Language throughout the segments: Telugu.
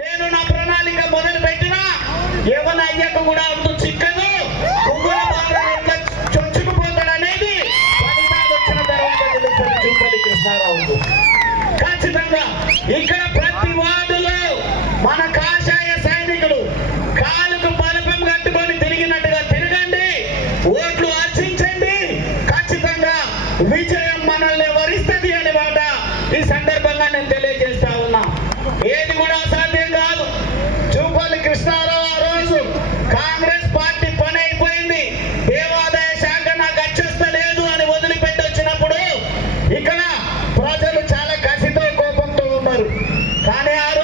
నేను నా ప్రణాళిక మొదలు పెట్టినా ఏమన్నా అయ్యాక కూడా అంత చిక్కదు. చొచ్చుకుపోతాడనేది అనేది ఫలితాలు వచ్చిన తర్వాత కృష్ణారావు ఖచ్చితంగా ఇక్కడ ప్రతి వార్డులో మన కాషాయ సైనికులు కాలుకు పలుపం కట్టుకొని తిరిగినట్టుగా తిరగండి. ఓట్లు ఆర్జించండి. ఖచ్చితంగా విజయం దాని ఆరు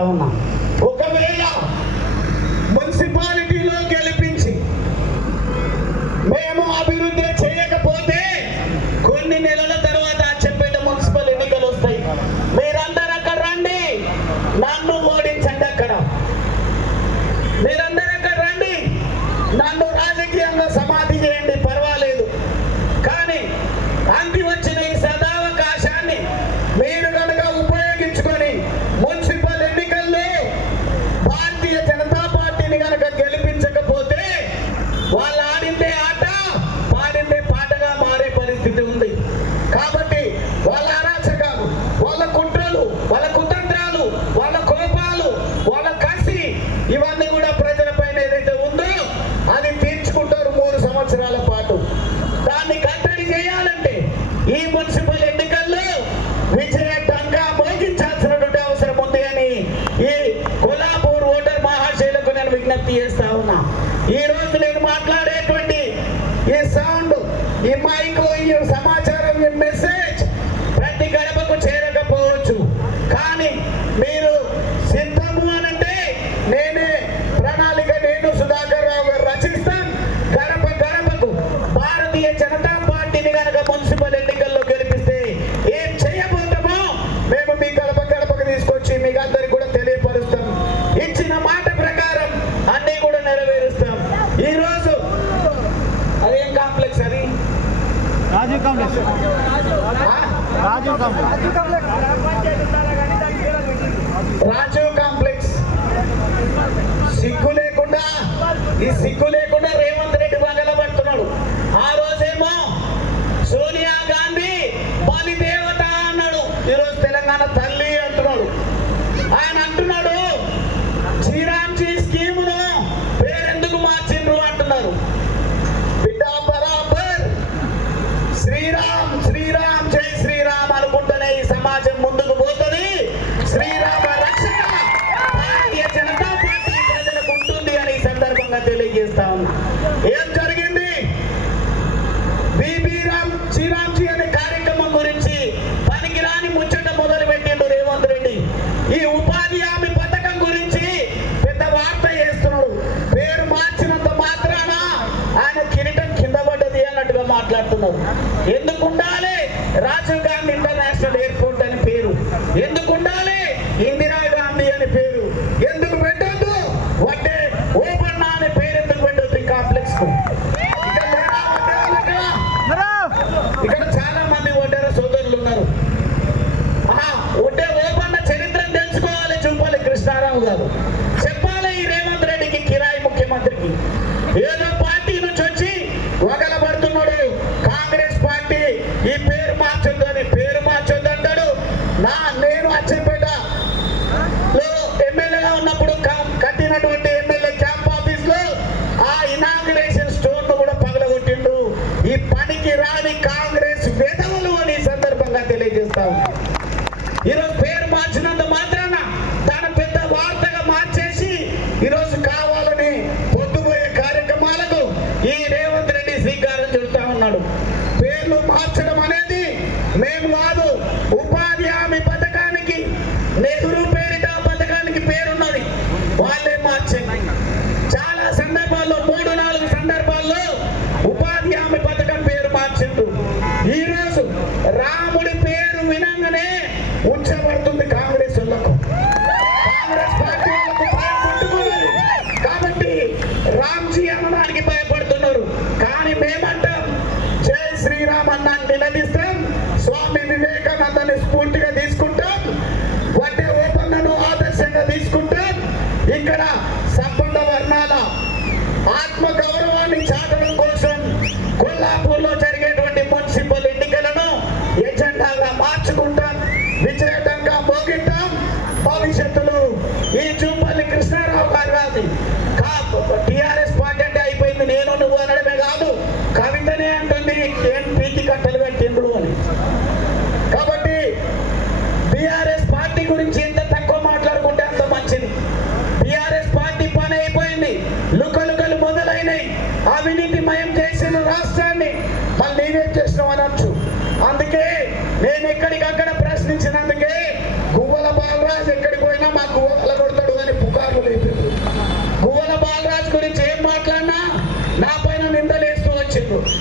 どう。వాళ్ళ కుట్ర E se colher ఎందుకు ఉండాలి? రాజీవ్ గాంధీ ఇంటర్నేషనల్ ఎయిర్పోర్ట్ పేర్లు మార్చడం అనేది మేము కాదు. ఉపాధి హామీ కొల్లాపూర్లో జరిగేటువంటి మున్సిపల్ ఎన్నికలను ఎజెండాగా మార్చుకుంటాం విజయటంగా మోగిట్టాం భవిష్యత్తులో ఈ జూపల్లి కృష్ణారావు గారు కాదు టిఆర్ఎస్ పార్టీ అంటే అయిపోయింది నేను నువ్వు అనడమే కాదు కవితనే అంటుంది ఏం ప్రీతి కట్టలు పెట్టిండు అని. కాబట్టి టిఆర్ఎస్ పార్టీ గురించి ఎంత తక్కువ మాట్లాడుకుంటే అంత మంచిది. టిఆర్ఎస్ పార్టీ పని అయిపోయింది లుకలుకలు మొదలైనవి అవినీతిమయం చే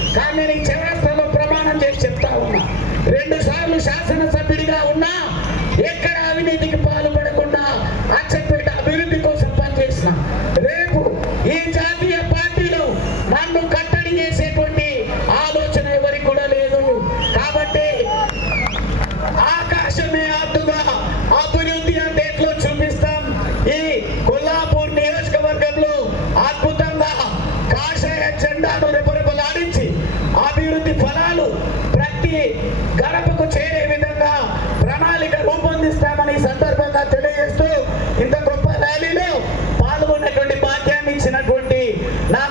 Kami ఫలాలు ప్రతి గడపకు చేరే విధంగా ప్రణాళిక రూపొందిస్తామని సందర్భంగా తెలియజేస్తూ ఇంత గొప్ప ర్యాలీలో పాల్గొన్నటువంటి భాగ్యాన్ని ఇచ్చినటువంటి నా